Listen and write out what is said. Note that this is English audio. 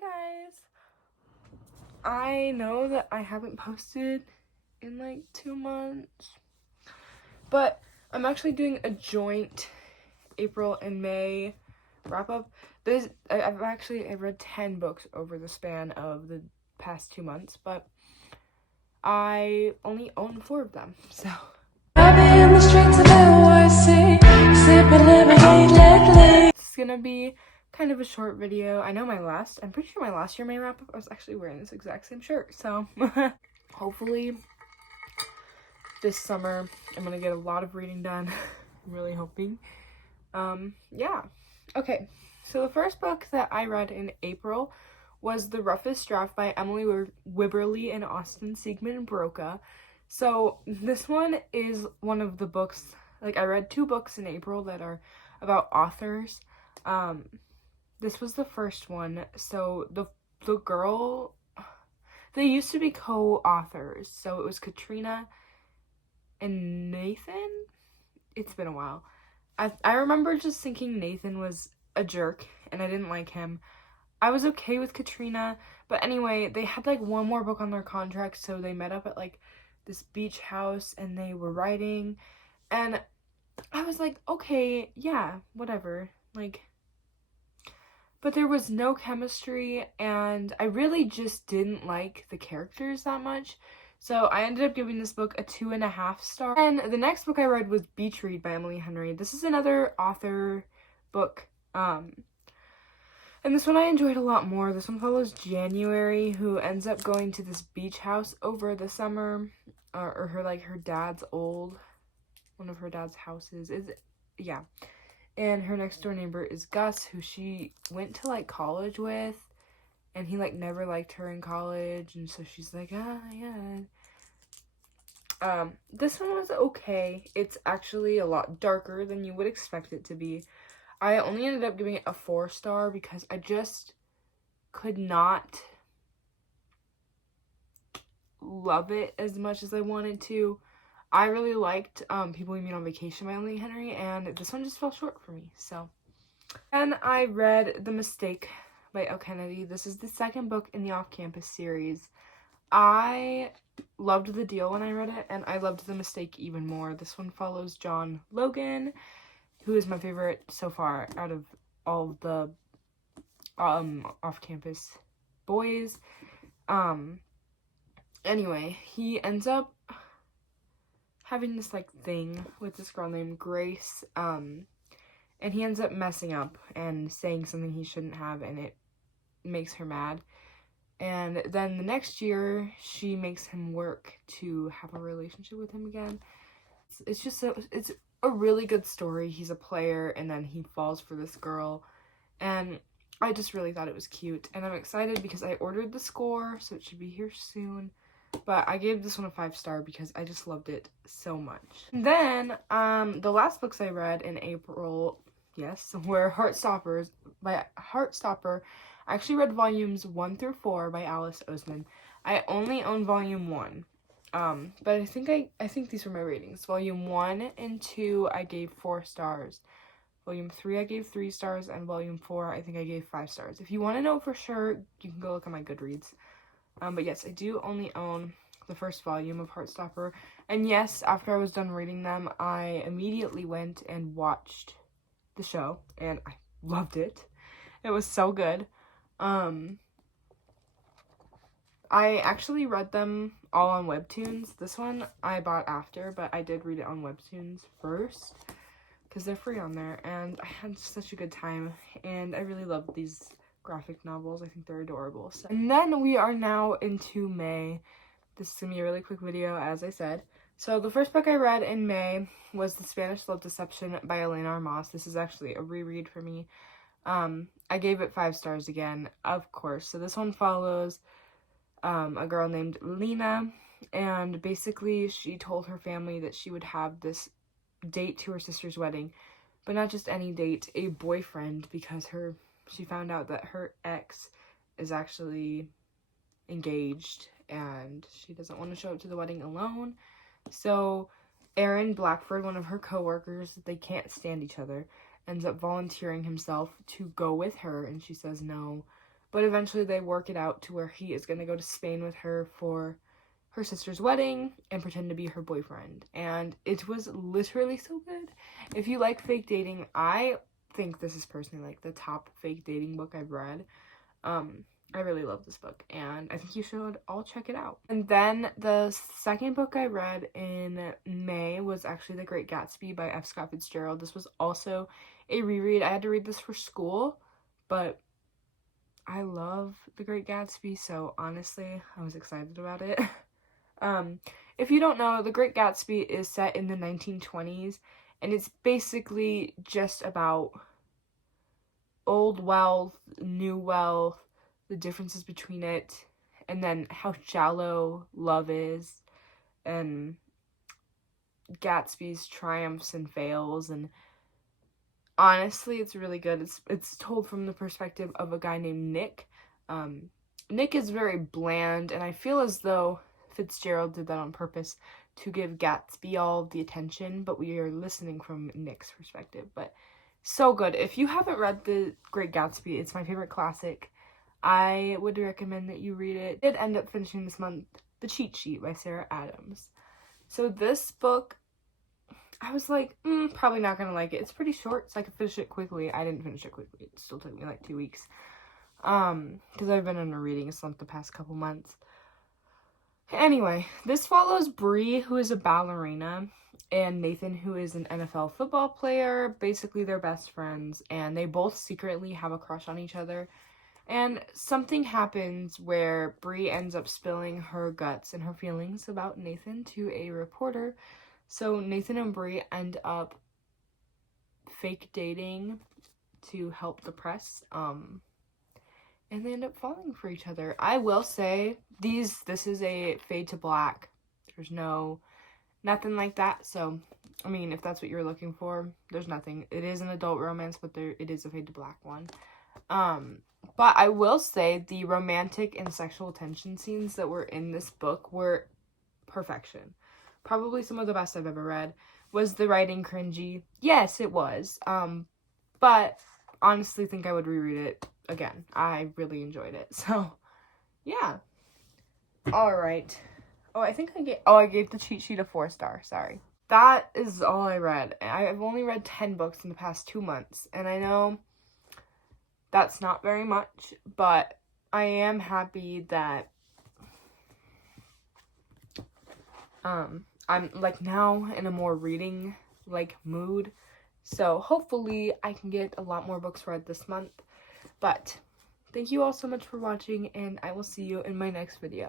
guys. I know that I haven't posted in like 2 months, but I'm actually doing a joint April and May wrap up. I've read 10 books over the span of the past 2 months, but I only own 4 of them, so. It's gonna be kind of a short video. I'm pretty sure my last year May wrap up, I was actually wearing this exact same shirt, so hopefully this summer I'm gonna get a lot of reading done. I'm really hoping. Yeah. Okay, so the first book that I read in April was The Roughest Draft by Emily Wibberley and Austin Siegmund Broca. So this one is one of the books, like I read 2 books in April that are about authors. This was the first one. So the girl, they used to be co-authors. So it was Katrina and Nathan. It's been a while. I remember just thinking Nathan was a jerk and I didn't like him. I was okay with Katrina, but anyway, they had like one more book on their contract, so they met up at like this beach house and they were writing, and I was like, okay, yeah, whatever, like, but there was no chemistry and I really just didn't like the characters that much. So I ended up giving this book a 2.5 star. And the next book I read was Beach Read by Emily Henry. This is another author book. And this one I enjoyed a lot more. This one follows January, who ends up going to this beach house over the summer. Or her dad's one of her dad's houses. Yeah. And her next door neighbor is Gus, who she went to like college with. And he like never liked her in college, and so she's like, yeah. This one was okay. It's actually a lot darker than you would expect it to be. I only ended up giving it a 4 star because I just could not love it as much as I wanted to. I really liked People We Meet on Vacation by Emily Henry, and this one just fell short for me, so. And I read The Mistake by Elle Kennedy. This is the second book in the Off-Campus series. I loved The Deal when I read it, and I loved The Mistake even more. This one follows John Logan, who is my favorite so far out of all of the off-campus boys. Anyway, he ends up having this like thing with this girl named Grace, and he ends up messing up and saying something he shouldn't have, and it makes her mad. And then the next year, she makes him work to have a relationship with him again. It's a really good story. He's a player, and then he falls for this girl, and I just really thought it was cute. And I'm excited because I ordered the score, so it should be here soon. But I gave this one a 5 star because I just loved it so much. And then, the last books I read in April, yes, were Heartstopper. I actually read volumes 1 through 4 by Alice Oseman. I only own volume 1. But I think these were my ratings. Volume 1 and 2, I gave 4 stars. Volume 3, I gave 3 stars. And Volume 4, I think I gave 5 stars. If you want to know for sure, you can go look at my Goodreads. But yes, I do only own the first volume of Heartstopper. And yes, after I was done reading them, I immediately went and watched the show. And I loved it. It was so good. I actually read them all on Webtoons. This one I bought after, but I did read it on Webtoons first because they're free on there, and I had such a good time, and I really love these graphic novels. I think they're adorable. So, and then we are now into May. This is gonna be a really quick video, as I said. So the first book I read in May was The Spanish Love Deception by Elena Armas. This is actually a reread for me. I gave it 5 stars again, of course. So this one follows a girl named Lena, and basically she told her family that she would have this date to her sister's wedding, but not just any date, a boyfriend, because she found out that her ex is actually engaged and she doesn't want to show up to the wedding alone. So Aaron Blackford, one of her co-workers, they can't stand each other, ends up volunteering himself to go with her, and she says no, but eventually they work it out to where he is going to go to Spain with her for her sister's wedding and pretend to be her boyfriend. And it was literally so good. If you like fake dating, I think this is personally like the top fake dating book I've read. I really love this book, and I think you should all check it out. And then the second book I read in May was actually The Great Gatsby by F. Scott Fitzgerald. This was also a reread. I had to read this for school, but I love The Great Gatsby, so honestly, I was excited about it. If you don't know, The Great Gatsby is set in the 1920s, and it's basically just about old wealth, new wealth, the differences between it, and then how shallow love is, and Gatsby's triumphs and fails. And honestly, it's really good. It's told from the perspective of a guy named Nick. Nick is very bland, and I feel as though Fitzgerald did that on purpose to give Gatsby all the attention, but we are listening from Nick's perspective. But so good. If you haven't read The Great Gatsby, it's my favorite classic. I would recommend that you read it. I did end up finishing this month The Cheat Sheet by Sarah Adams. So this book, I was like, probably not gonna like it. It's pretty short, so I could finish it quickly. I didn't finish it quickly. It still took me like 2 weeks. Because I've been in a reading slump the past couple months. Anyway, this follows Bree, who is a ballerina, and Nathan, who is an NFL football player. Basically, they're best friends, and they both secretly have a crush on each other. And something happens where Bree ends up spilling her guts and her feelings about Nathan to a reporter. So Nathan and Bree end up fake dating to help the press. And they end up falling for each other. I will say, this is a fade to black. There's nothing like that. So, I mean, if that's what you're looking for, there's nothing. It is an adult romance, but it is a fade to black one. But I will say the romantic and sexual tension scenes that were in this book were perfection. Probably some of the best I've ever read. Was the writing cringy? Yes, it was. But honestly think I would reread it again. I really enjoyed it. So, yeah. Alright. Oh, I think I gave The Cheat Sheet a 4-star. Sorry. That is all I read. I've only read 10 books in the past 2 months. And I know that's not very much, but I am happy that I'm like now in a more reading like mood. So hopefully I can get a lot more books read this month. But thank you all so much for watching, and I will see you in my next video.